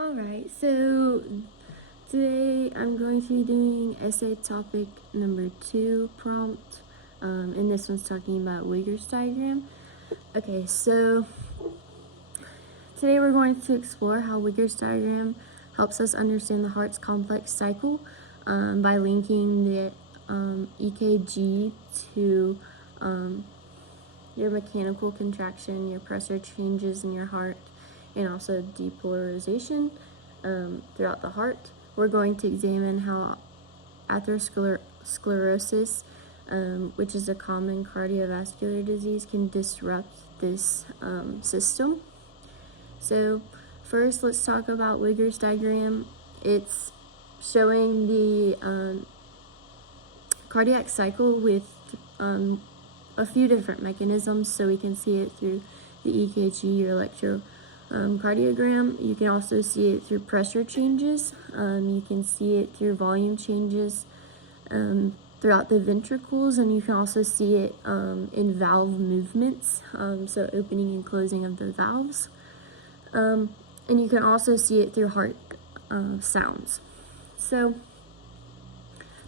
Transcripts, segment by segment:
Alright, so today I'm going to be doing essay topic number 2 prompt, and this one's talking about Wigger's diagram. Okay, so today we're going to explore how Wigger's diagram helps us understand the heart's complex cycle by linking the EKG to your mechanical contraction, your pressure changes in your heart, and also depolarization throughout the heart. We're going to examine how atherosclerosis, which is a common cardiovascular disease, can disrupt this system. So first, let's talk about Wigger's diagram. It's showing the cardiac cycle with a few different mechanisms, so we can see it through the EKG or electrocardiogram. You can also see it through pressure changes. You can see it through volume changes throughout the ventricles, and you can also see it in valve movements, so opening and closing of the valves. And you can also see it through heart sounds. So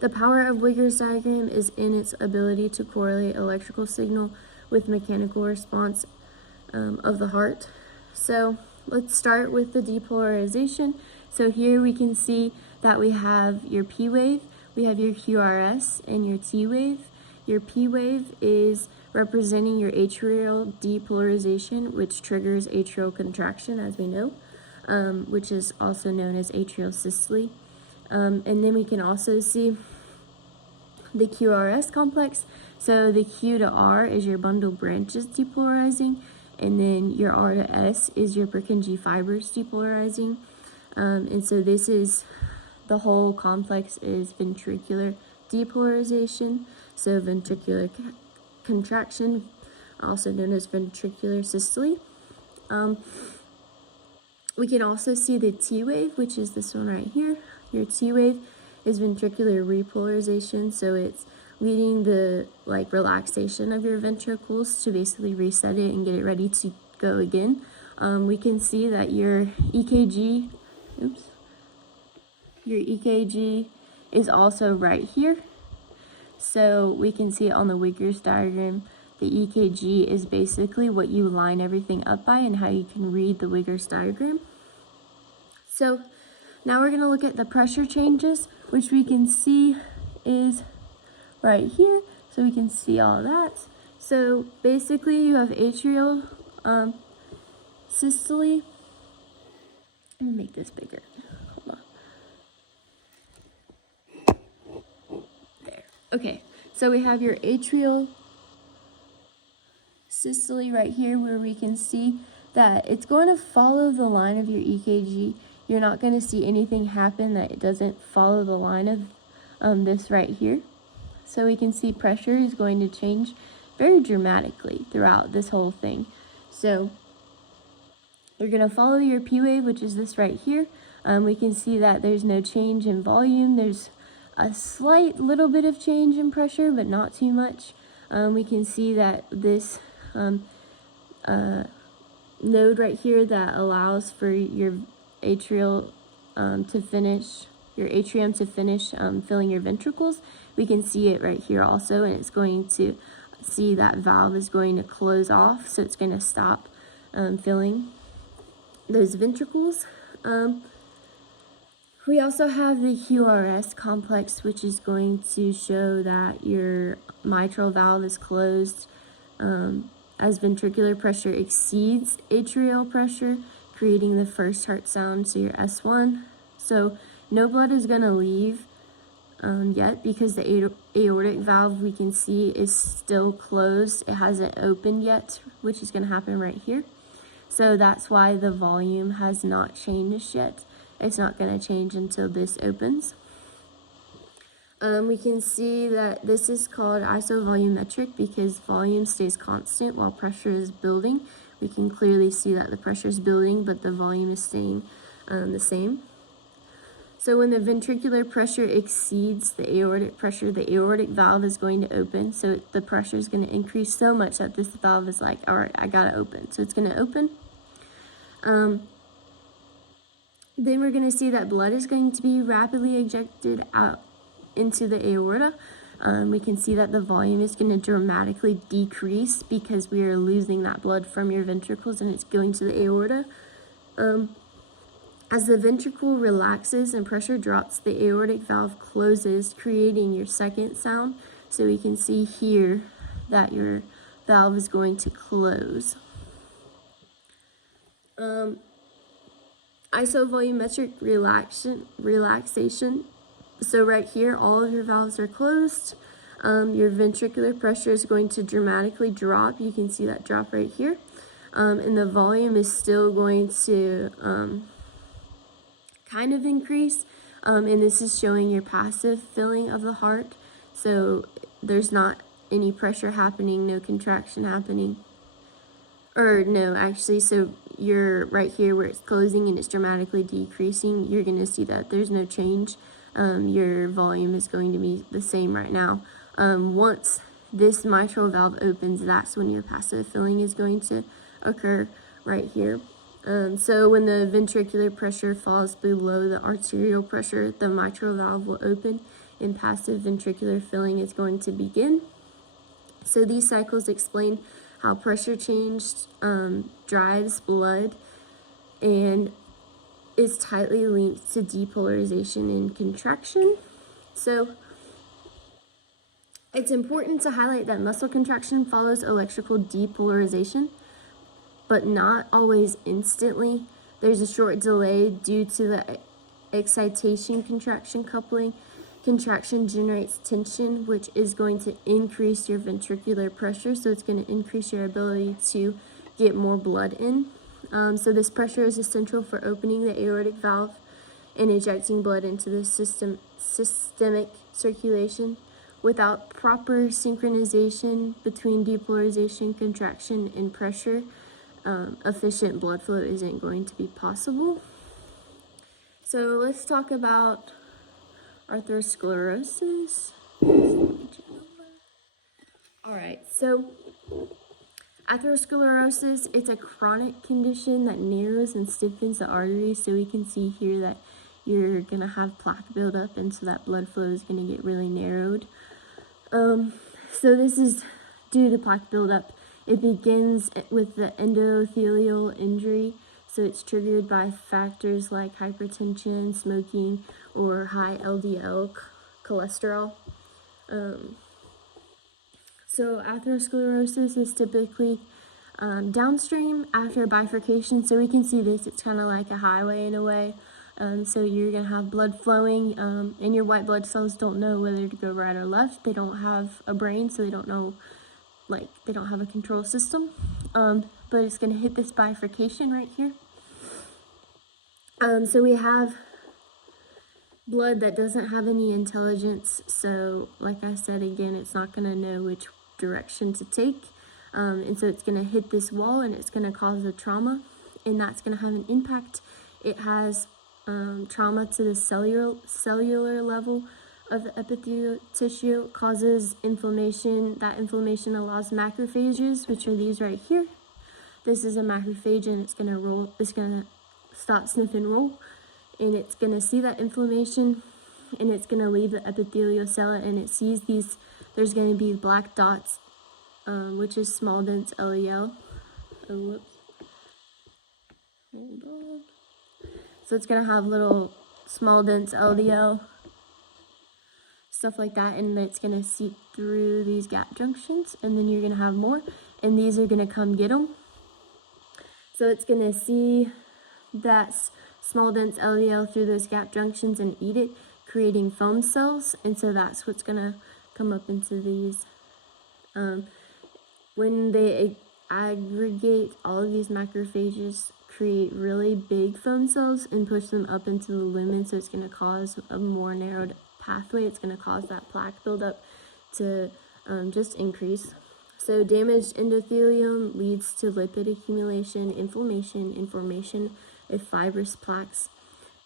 the power of Wigger's diagram is in its ability to correlate electrical signal with mechanical response of the heart. So let's start with the depolarization. So here we can see that we have your P wave, we have your QRS, and your T wave. Your P wave is representing your atrial depolarization, which triggers atrial contraction, as we know, which is also known as atrial systole. And then we can also see the QRS complex. So the Q to R is your bundle branches depolarizing, and then your R to S is your Purkinje fibers depolarizing. And so this is, the whole complex is ventricular depolarization. So ventricular contraction, also known as ventricular systole. We can also see the T wave, which is this one right here. Your T wave is ventricular repolarization, so it's leading the relaxation of your ventricles to basically reset it and get it ready to go again. We can see that your EKG, your EKG is also right here. So we can see it on the Wigger's diagram. The EKG is basically what you line everything up by and how you can read the Wigger's diagram. So now we're going to look at the pressure changes, which we can see is right here. So we can see all that. So basically you have atrial systole. Let me make this bigger. Hold on. There. Okay, so we have your atrial systole right here, where we can see that it's going to follow the line of your EKG. You're not going to see anything happen that it doesn't follow the line of this right here. So we can see pressure is going to change very dramatically throughout this whole thing. So you're going to follow your P wave, which is this right here. We can see that there's no change in volume. There's a slight little bit of change in pressure, but not too much. We can see that this node right here that allows for your atrial to finish, your atrium to finish filling your ventricles. We can see it right here also, and it's going to see that valve is going to close off, so it's going to stop filling those ventricles. We also have the QRS complex, which is going to show that your mitral valve is closed as ventricular pressure exceeds atrial pressure, creating the first heart sound, so your S1. So no blood is going to leave yet, because the aortic valve, we can see, is still closed. It hasn't opened yet, which is going to happen right here. So that's why the volume has not changed yet. It's not going to change until this opens. We can see that this is called isovolumetric because volume stays constant while pressure is building. We can clearly see that the pressure is building, but the volume is staying the same. So when the ventricular pressure exceeds the aortic pressure, the aortic valve is going to open. So the pressure is going to increase so much that this valve is like, all right, I got to open. So it's going to open. Then we're going to see that blood is going to be rapidly ejected out into the aorta. We can see that the volume is going to dramatically decrease because we are losing that blood from your ventricles and it's going to the aorta. As the ventricle relaxes and pressure drops, the aortic valve closes, creating your second sound. So we can see here that your valve is going to close. Isovolumetric relaxation. So right here, all of your valves are closed. Your ventricular pressure is going to dramatically drop. You can see that drop right here. And the volume is still going to kind of increase. And this is showing your passive filling of the heart. So there's not any pressure happening, no contraction happening. Or no, actually, so you're right here where it's closing and it's dramatically decreasing. You're going to see that there's no change. Your volume is going to be the same right now. Once this mitral valve opens, that's when your passive filling is going to occur right here. So when the ventricular pressure falls below the arterial pressure, the mitral valve will open and passive ventricular filling is going to begin. So these cycles explain how pressure change drives blood and is tightly linked to depolarization and contraction. So it's important to highlight that muscle contraction follows electrical depolarization, but not always instantly. There's a short delay due to the excitation contraction coupling. Contraction generates tension, which is going to increase your ventricular pressure, so it's going to increase your ability to get more blood in. So this pressure is essential for opening the aortic valve and ejecting blood into the systemic circulation. Without proper synchronization between depolarization, contraction, and pressure, efficient blood flow isn't going to be possible. So let's talk about atherosclerosis. All right, so atherosclerosis, it's a chronic condition that narrows and stiffens the arteries. So we can see here that you're going to have plaque buildup, and so that blood flow is going to get really narrowed. So this is due to plaque buildup. It begins with the endothelial injury. So it's triggered by factors like hypertension, smoking, or high LDL cholesterol. So atherosclerosis is typically downstream after bifurcation. So we can see this, it's kind of like a highway in a way. So you're going to have blood flowing, and your white blood cells don't know whether to go right or left. They don't have a brain, so they don't know, they don't have a control system. But it's going to hit this bifurcation right here. So we have blood that doesn't have any intelligence. So like I said, again, it's not going to know which direction to take. And so it's going to hit this wall and it's going to cause a trauma, and that's going to have an impact. It has trauma to the cellular level of the epithelial tissue, causes inflammation. That inflammation allows macrophages, which are these right here. This is a macrophage, and it's going to roll. It's going to stop, sniff, and roll, and it's going to see that inflammation, and it's going to leave the epithelial cell, and it sees these. There's going to be black dots, which is small dense LEL. Oh, whoops. Hold on. So it's going to have little small dense LDL, stuff like that, and it's going to seep through these gap junctions, and then you're going to have more, and these are going to come get them. So it's going to see that small dense LDL through those gap junctions and eat it, creating foam cells, and so that's what's going to come up into these. When they aggregate, all of these macrophages create really big foam cells and push them up into the lumen, so it's going to cause a more narrowed pathway. It's going to cause that plaque buildup to just increase. So damaged endothelium leads to lipid accumulation, inflammation, and formation of fibrous plaques.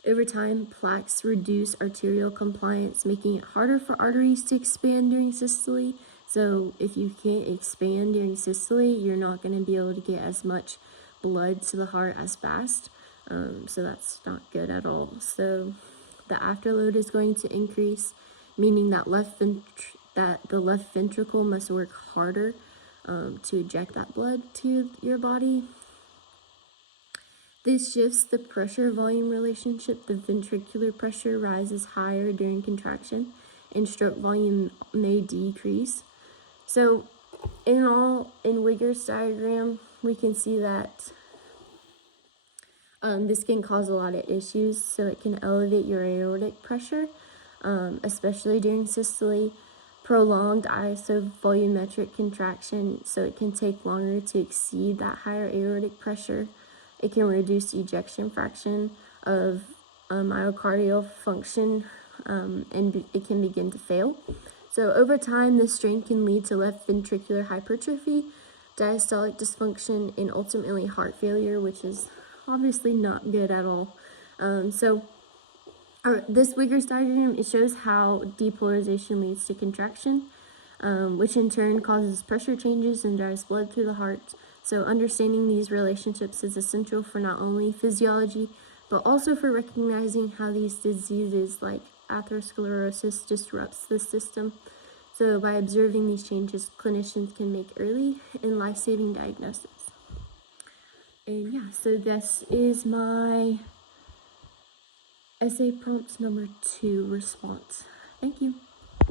Over time, plaques reduce arterial compliance, making it harder for arteries to expand during systole. So if you can't expand during systole, you're not going to be able to get as much blood to the heart as fast. So that's not good at all. So the afterload is going to increase, meaning that the left ventricle must work harder to eject that blood to your body. This shifts the pressure-volume relationship. The ventricular pressure rises higher during contraction, and stroke volume may decrease. So in Wigger's diagram, we can see that this can cause a lot of issues. So it can elevate your aortic pressure, especially during systole, prolonged isovolumetric contraction, so it can take longer to exceed that higher aortic pressure. It can reduce ejection fraction of myocardial function, and it can begin to fail. So over time, this strain can lead to left ventricular hypertrophy, diastolic dysfunction, and ultimately heart failure, which is obviously not good at all. This Wigger's diagram, it shows how depolarization leads to contraction, which in turn causes pressure changes and drives blood through the heart. So understanding these relationships is essential for not only physiology, but also for recognizing how these diseases like atherosclerosis disrupts the system. So by observing these changes, clinicians can make early and life-saving diagnosis. And yeah, so this is my essay prompt number 2 response. Thank you.